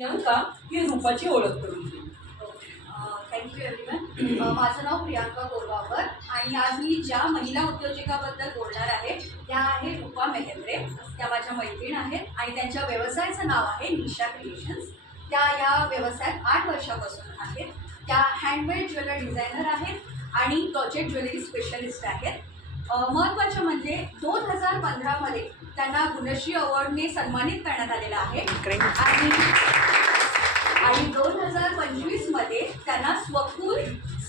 प्रियांका ही रूपाची ओळख करून दिली. Thank you everyone. माझं नाव प्रियांका गोरगावकर आणि आज मी ज्या महिला उद्योजकाबद्दल बोलणार आहे त्या आहे रूपा मेहेंद्रे. त्या माझ्या मैत्रीण आहेत आणि त्यांच्या व्यवसायाचं नाव आहे निशा क्रिएशन्स. त्या या व्यवसायात 8 वर्षापासून आहेत. त्या हँडमेड ज्वेलरी डिझायनर आहेत आणि प्रोजेक्ट ज्वेलरी स्पेशलिस्ट आहेत. महत्त्वाचं म्हणजे 2015मध्ये त्यांना गुणश्री अवॉर्डने सन्मानित करण्यात आलेलं आहे आणि 2025मध्ये त्यांना स्वकुल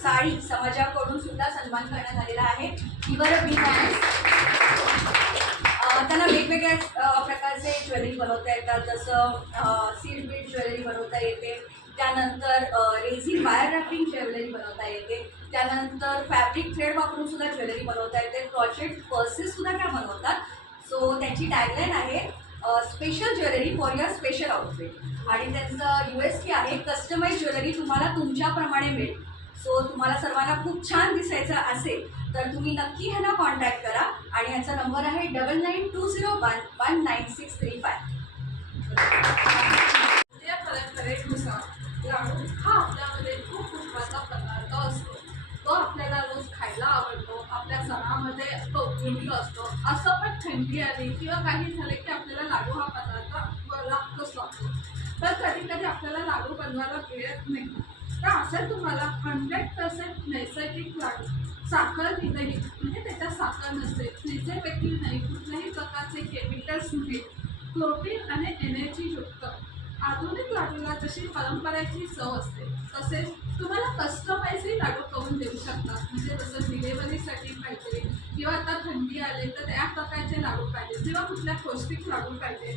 साडी समाजाकडून सुद्धा सन्मान करण्यात आलेला आहे. इवर बी त्यांना वेगवेगळ्या प्रकारचे ज्वेलरी बनवता येतात, जसं सीड बीड ज्वेलरी बनवता येते, त्यानंतर रेझिन वायर रॅपिंग ज्वेलरी बनवता येते, त्यानंतर फॅब्रिक थ्रेड वापरून सुद्धा ज्वेलरी बनवता येते, प्रोजेक्ट पर्सेससुद्धा त्या बनवतात. सो त्यांची टॅगलाईन आहे special jewellery for your special outfit आणि त्यांचं USP आहे कस्टमाइज ज्वेलरी तुम्हाला तुमच्याप्रमाणे मिळेल. सो तुम्हाला सर्वांना खूप छान दिसायचं असेल तर तुम्ही नक्की ह्यांना कॉन्टॅक्ट करा आणि ह्यांचा नंबर आहे 9920119635. त्या परंपरेनुसार लाडू हा आपल्यामध्ये खूप महत्त्वाचा पदार्थ असतो. तो आपल्याला रोज खायला आवडतो, आपल्या सणामध्ये तो उपयुक्त असतो. असं पण थंडी आली किंवा काही झाले की आपल्याला लाडू हा पदार्थ लागतोच लागतो. तर कधी कधी आपल्याला लाडू बनवायला मिळत नाही. तर असं तुम्हाला 100% नैसर्गिक लाडू, साखर विरहित म्हणजे त्याच्यात साखर नसते, प्रिझर्वेटिव्ह नाही, कुठल्याही प्रकारचे केमिकल्स नाही, प्रोटीन आणि एनर्जीयुक्त आधुनिक लाडूला जशी परंपरेची चव असते तसेच तुम्हाला कस्टमाइजही लाडू करून देऊ शकतात. म्हणजे जसं डिलेवरीसाठी पाहिजे किंवा आता थंडी आली तर त्या प्रकारचे लाडू पाहिजे किंवा कुठल्या पौष्टिक लाडू पाहिजे,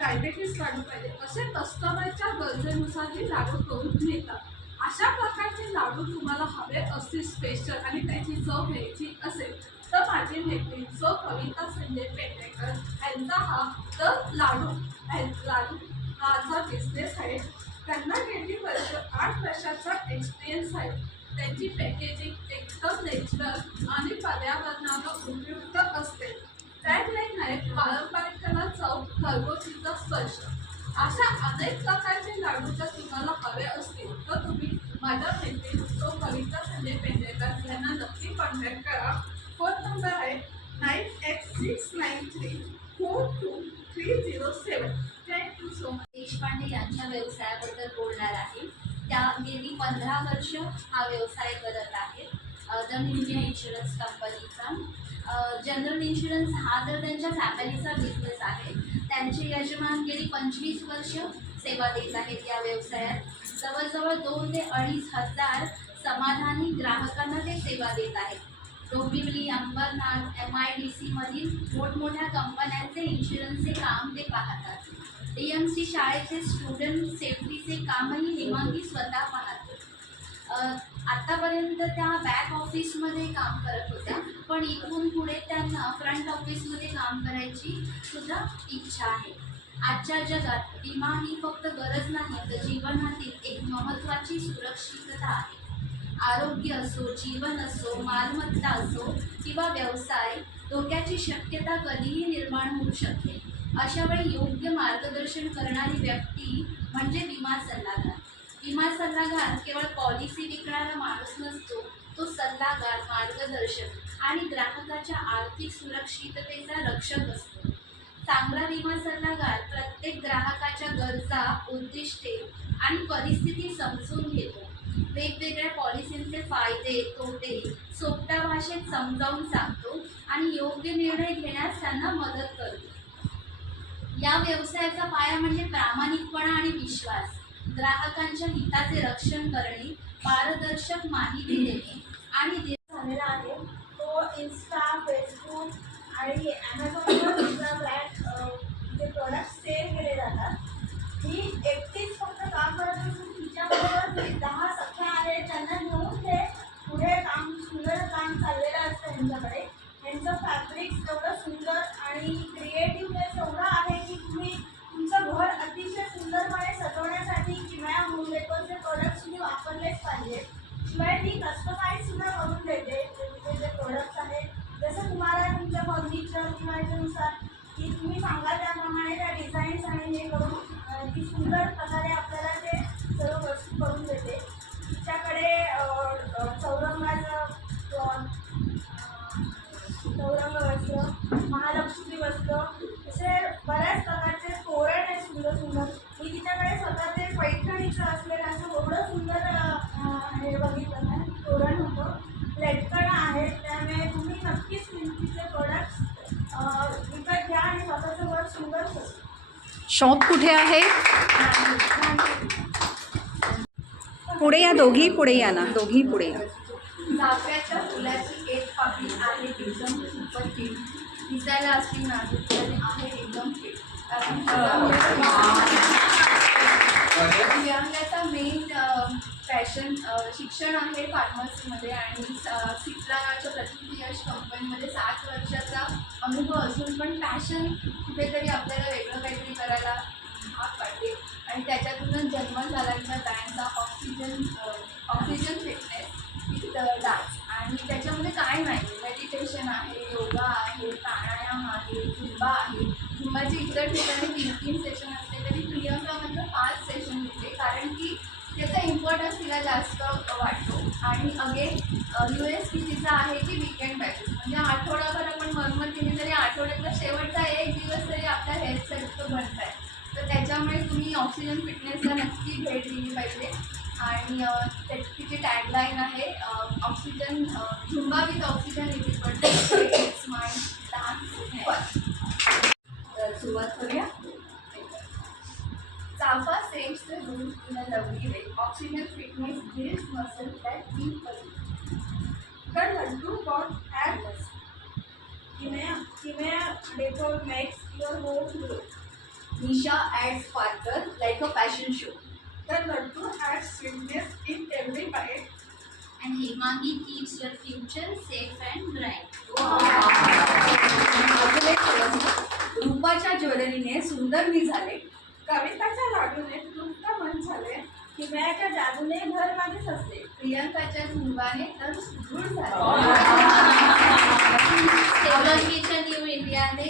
डायबेटीस लाडू पाहिजे, असे कस्टमाइजच्या गरजेनुसारही लाडू करून मिळतात. अशा प्रकारचे लाडू तुम्हाला हवे असतील स्पेशल आणि त्याची चव घ्यायची असेल तर माझी मैत्रीण सो कविता संजय पेडणेकर यांचा हा द लाडू हाचा बिझनेस आहे. त्यांना गेली 8 वर्षाचा एक्सपिरियन्स आहे. त्यांची पॅकेजिंग एकदम नॅचरल आणि पर्यावरणाला उपयुक्त असते. टॅगलाईन आहे पारंपरिकला चव, घरगुतीचा स्पर्श. अशा अनेक प्रकारचे लाडू जर तुम्हाला हवे असतील तर तुम्ही माझ्या मैत्रीण तो कविता संजय पेडणेकर यांना नक्की कॉन्टॅक्ट करा. फोन नंबर आहे 9869342307. Thank you so much. देशपांडे यांच्या व्यवसायाबद्दल बोलणार आहे. त्या गेली 15 वर्ष हा व्यवसाय करत आहेत. द इंडिया इन्शुरन्स कंपनीचा जनरल इन्शुरन्स हा तर त्यांच्या फॅमिलीचा बिझनेस आहे. त्यांचे यजमान गेली 25 वर्ष सेवा देत आहेत या व्यवसायात. जवळजवळ 2 ते 2.5 हजार समाधानी ग्राहकांना ते सेवा देत आहेत. डोंबिवली, अंबरनाथ, MIDC मधील मोठमोठ्या कंपन्यांचे इन्शुरन्सचे काम ते पाहतात. DMC शाळेचे स्टुडंट सेफ्टीचे कामही हेमांगी स्वतः पाहतो. आत्तापर्यंत त्या बॅक ऑफिसमध्ये काम करत होत्या, पण इथून पुढे त्यांना फ्रंट ऑफिसमध्ये काम करायची सुद्धा इच्छा आहे. आजच्या जगात विमा ही फक्त गरज नाही तर जीवनातील एक महत्त्वाची सुरक्षितता आहे. आरोग्य असो, जीवन असो, मालमत्ता असो किंवा व्यवसाय, धोक्याची शक्यता कधीही निर्माण होऊ शकते. अशा वेळी योग्य मार्गदर्शन करणारी व्यक्ती म्हणजे विमा सल्लागार. विमा सल्लागार केवळ पॉलिसी विकणारा माणूस नसतो, तो सल्लागार, मार्गदर्शक आणि ग्राहकाच्या आर्थिक सुरक्षिततेचा रक्षक असतो. चांगला विमा सल्लागार प्रत्येक ग्राहकाच्या गरजा, उद्दिष्टे आणि परिस्थिती समजून घेतो. वेगवेगळ्या पॉलिसींचे फायदे, तोटे सोप्या भाषेत समजावून सांगतो आणि योग्य निर्णय घेण्यास त्यांना मदत करतो. या व्यवसायाचा पाया म्हणजे प्रामाणिकपणा आणि विश्वास. ग्राहकांच्या हिताचे रक्षण करणे, पारदर्शक माहिती देणे आणि झालेला आहे. तो इन्स्टा, फेसबुक आणि ॲमेझॉनवर तुमचा ब्रँड जे प्रोडक्ट सेल केले जातात. ही एकटीच फक्त काम करत असून तिच्याबरोबर 10 सख्या आहेत त्यांना घेऊन ते पुढे काम सुंदर काम चाललेलं असतं ह्यांच्याकडे. ह्यांचं फॅब्रिक एवढं सुंदर आणि क्रिएटिव्हनेस एवढं आहे की तुम्ही तुमचं घर अतिशय सुंदरपणे सजवण्यासाठी किंवा होम डेकोरचे प्रोडक्ट्स तुम्ही वापरलेच पाहिजे. शिवाय ती कस्टमाइजसुद्धा करून देते. तुमचे जे प्रोडक्ट्स आहेत जसं तुम्हाला तुमच्या फर्निचर किंवा याच्यानुसार की तुम्ही सांगाल त्याप्रमाणे त्या डिझाईन्स आणि हे करून ती सुंदर प्रकारे असलेलं असं एवढं सुंदर हे बघितलं ना तोरण होतं. लटकन आहे, त्यामुळे तुम्ही नक्कीच किमतीचे प्रोडक्ट्स विकत घ्या आणि स्वतःचं घर सुंदर सजवा. शॉप कुठे आहे? पुढे या, दोघी पुढे या ना, दोघी पुढे या. चाफ्याच्या फुलाची एक पाकळी आहे एकदम सुपर फिट, दिसायला असली नाजूक आणि आहे एकदम फिट. प्रियांकाचा मेन पॅशन शिक्षण आहे फार्मसीमध्ये आणि सिप्ला नावाच्या प्रकृती यश कंपनीमध्ये 7 वर्षाचा अनुभव असून पण पॅशन कुठेतरी आपल्याला वेगळं काहीतरी करायला भाग पाडते आणि त्याच्यातूनच जन्म झाला त्या ब्रँडचा ऑक्सिजन फिटनेस विथ डान्स. आणि त्याच्यामध्ये काय नाही, मेडिटेशन आहे, योगा आहे, प्राणायाम आहे, झुंबा आहे. झुंबाचे इतर ठिकाणी 3 सेशन असले तरी प्रियंकामधलं 5 सेशन घेते कारण की त्याचा इम्पॉर्टन्स तिला जास्त वाटतो. आणि अगेन USP तिचा आहे की वीकेंड पॅकेज, म्हणजे आठवडाभर आपण मरमत केली तरी आठवड्यातला शेवटचा 1 दिवस तरी आपल्या हेल्थसाठी तो बनत आहे. तर त्याच्यामुळे तुम्ही ऑक्सिजन फिटनेसला नक्की भेट दिली पाहिजे. आणि तिची टॅगलाईन आहे oxygen Zumba with oxygen it's mind dance. तर सुरुवात करूया. चाफा saves the room in a lovely way. Oxygen fitness builds muscle that keep moving. The Laddu bought at Kimea Decor makes your home glow. Nisha adds sparkle like a fashion show. The Laddu adds sweetness in every bite. And Himangi keeps your future safe and bright. रूपाच्या ज्वेलरीने सुंदर मी झाले. कविताच्या लाडूने तुमचं मन झाले. किमयाच्या जादूने घर माझे सजले. प्रियंकाच्या झुंबाने तर सुदृढ झाले. टेक्नॉलॉजीच्या न्यू इंडियाने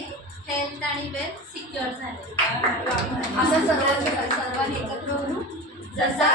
हेल्थ आणि वेल्थ सिक्युअर झाले. असं सर्वांनी एकत्र होऊन जसा